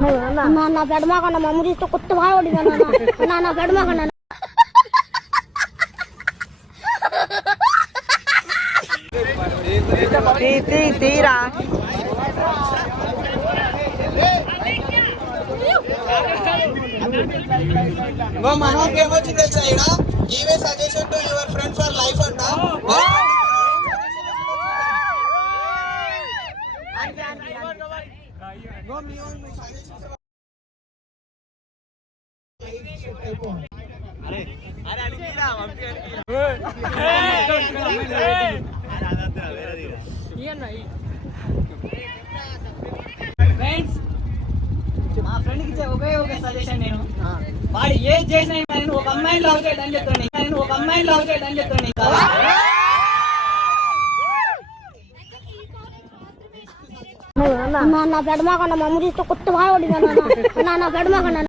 నా పెడమాకన్నా మమ్మ తీస్తే కొత్త బాగా నా పెడమాకన్నా తీరా మనోకి ఏమొచ్చింది తెలుసా? ఇక్కడ give a suggestion to your friend for life అంట. మా ఫ్రెండ్ కి ఒకే ఒక సజెషన్, నేను వాడు ఏం చేసినా నేను ఒక అమ్మాయిని లవ్ చేయడానికి చెప్తాను, నేను ఒక అమ్మాయిని లవ్ చేయడానికి చెప్తాను. నా పెడమాకన్నా మమ్మ తీస్తే కొత్త బాగా నా పెడమాకన్నా